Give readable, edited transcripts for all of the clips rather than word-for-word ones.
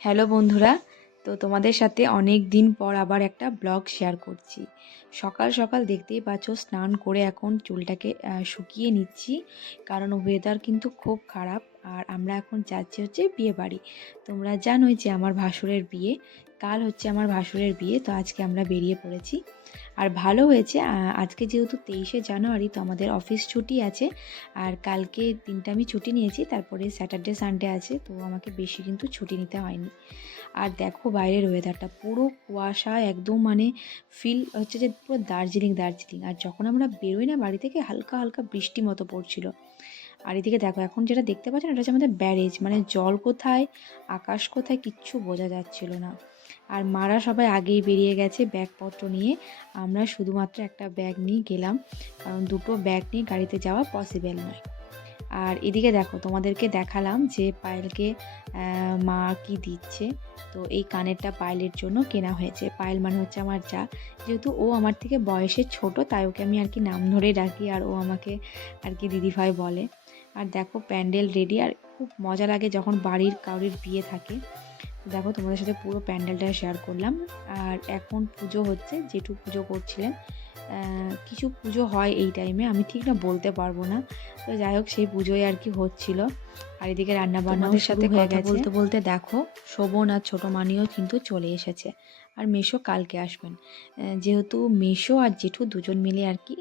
Hello বন্ধুরা, তো তোমাদের সাথে অনেক দিন পর আবার একটা ব্লগ শেয়ার করছি। সকাল সকাল দেখতেই পাচ্ছ, স্নান করে এখন চুলটাকে শুকিয়ে নিচ্ছি, কারণ ওয়েদার কিন্তু খুব খারাপ। আর আমরা এখন যাচ্ছি হচ্ছে বিয়ে বাড়ি। তোমরা জানোই যে আমার ভাসুরের বিয়ে, কাল হচ্ছে আমার ভাসুরের বিয়ে, তো আজকে আমরা বেরিয়ে পড়েছি। আর ভালো হয়েছে, আজকে যেহেতু 23শে জানুয়ারি, তো আমাদের অফিস ছুটি আছে। আর কালকে দিনটা আমি ছুটি নিয়েছি, তারপরে স্যাটারডে সানডে আছে, তো আমাকে বেশি কিন্তু ছুটি নিতে হয়নি। আর দেখো বাইরের ওয়েদারটা পুরো কুয়াশা একদম, মানে ফিল হচ্ছে যে পুরো দার্জিলিং দার্জিলিং। আর যখন আমরা বেরোই না বাড়ি থেকে, হালকা হালকা বৃষ্টি মতো পড়ছিল। আর এদিকে দেখো এখন যেটা দেখতে পাচ্ছেন, এটা হচ্ছে আমাদের ব্যারেজ, মানে জল কোথায় আকাশ কোথায় কিচ্ছু বোঝা যাচ্ছিল না। আর মারা সবাই আগেই বেরিয়ে গেছে ব্যাগপত্র নিয়ে। আমরা শুধুমাত্র একটা ব্যাগ নিয়ে গেলাম, কারণ দুটো ব্যাগ নিয়ে গাড়িতে যাওয়া পসিবল নয়। আর এদিকে দেখো তোমাদেরকে দেখালাম যে পায়েলকে মা কি দিচ্ছে। তো এই কানেরটা পায়েলের জন্য কেনা হয়েছে। পায়েল মানে হচ্ছে আমার যা, যেহেতু ও আমার থেকে বয়সে ছোট, তাই ওকে আমি আর কি নাম ধরে ডাকি, আর ও আমাকে আর কি দিদিভাই বলে। আর দেখো প্যান্ডেল রেডি, আর খুব মজা লাগে যখন বাড়ির কারোর বিয়ে থাকে। দেখো তোমাদের সাথে পুরো প্যান্ডেলটা শেয়ার করলাম। আর এখন পুজো হচ্ছে, জেঠু পুজো করছিলেন। কিছু পুজো হয় এই টাইমে, আমি ঠিক না বলতে পারবো না। তো যাই হোক, সেই পুজোই আর কি হচ্ছিল। আর এদিকে রান্নাবান্নার সাথে কথা বলতে বলতে দেখো শোভন আর ছোটো মানিও কিন্তু চলে এসেছে। আর মেশো কালকে আসবেন। যেহেতু মেশো আর জেঠু দুজন মিলে আর কি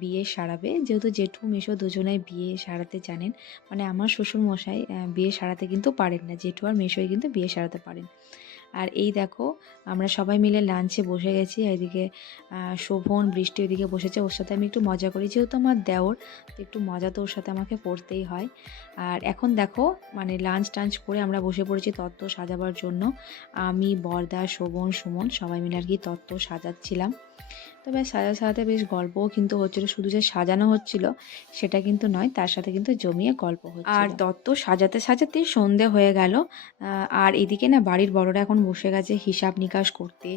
বিয়ে সারাবে, যেহেতু জেঠু মেশো দুজনেই বিয়ে সারাতে জানেন। মানে আমার শ্বশুরমশাই বিয়ে সারাতে কিন্তু পারেন না, জেঠু আর মেশোই কিন্তু বিয়ে সারাতে পারেন। আর এই দেখো আমরা সবাই মিলে লাঞ্চে বসে গেছি। এদিকে শোভন বৃষ্টি ওইদিকে বসেছে, ওর সাথে আমি একটু মজা করি, যেহেতু আমার দেওর, তো একটু মজা তো ওর সাথে আমাকে করতেই হয়। আর এখন দেখো মানে লাঞ্চ টাঞ্চ করে আমরা বসে পড়েছি তত্ত্ব সাজাবার জন্য। আমি, বরদা, শোভন, সুমন সবাই মিলে আর কি তত্ত্ব সাজাচ্ছিলাম। তো বেশ সাজাতে বেশ গল্পও কিন্তু হচ্ছিল, শুধু যে সাজানো হচ্ছিল সেটা কিন্তু নয়, তার সাথে কিন্তু জমিয়ে গল্প হচ্ছিল। আর তত্ত্ব সাজাতে সাজাতে সন্ধে হয়ে গেল। আর এদিকে না বাড়ির বড়রা এখন বসে গেছে হিসাব নিকাশ করতে,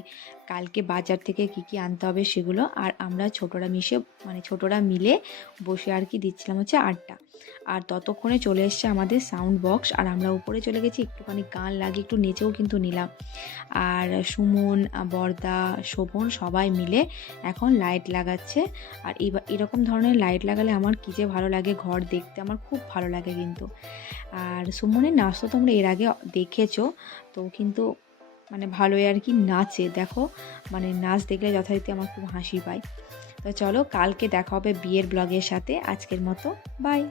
কালকে বাজার থেকে কি কি আনতে হবে সেগুলো। আর আমরা ছোটরা মিলে বসে আর কি দিচ্ছিলাম হচ্ছে আড্ডা। আর ততক্ষণে চলে এসছে আমাদের সাউন্ড বক্স, আর আমরা উপরে চলে গেছি, একটুখানি গান লাগিয়ে একটু নেচেও কিন্তু নিলাম। আর সুমন, বরদা, শোভন সবাই মিলে এখন লাইট লাগাচ্ছে। আর এরকম ধরনের লাইট লাগালে আমার কী যে ভালো লাগে, ঘর দেখতে আমার খুব ভালো লাগে কিন্তু। আর সুমনের নাচ তো তোমরা এর আগে দেখেছো, তো কিন্তু মানে ভালোই আর কি নাচে, দেখো মানে নাচ দেখলে যথারীতি আমার খুব হাসি পায়। তো চলো কালকে দেখা হবে বিয়ের ব্লগের সাথে, আজকের মতো বাই।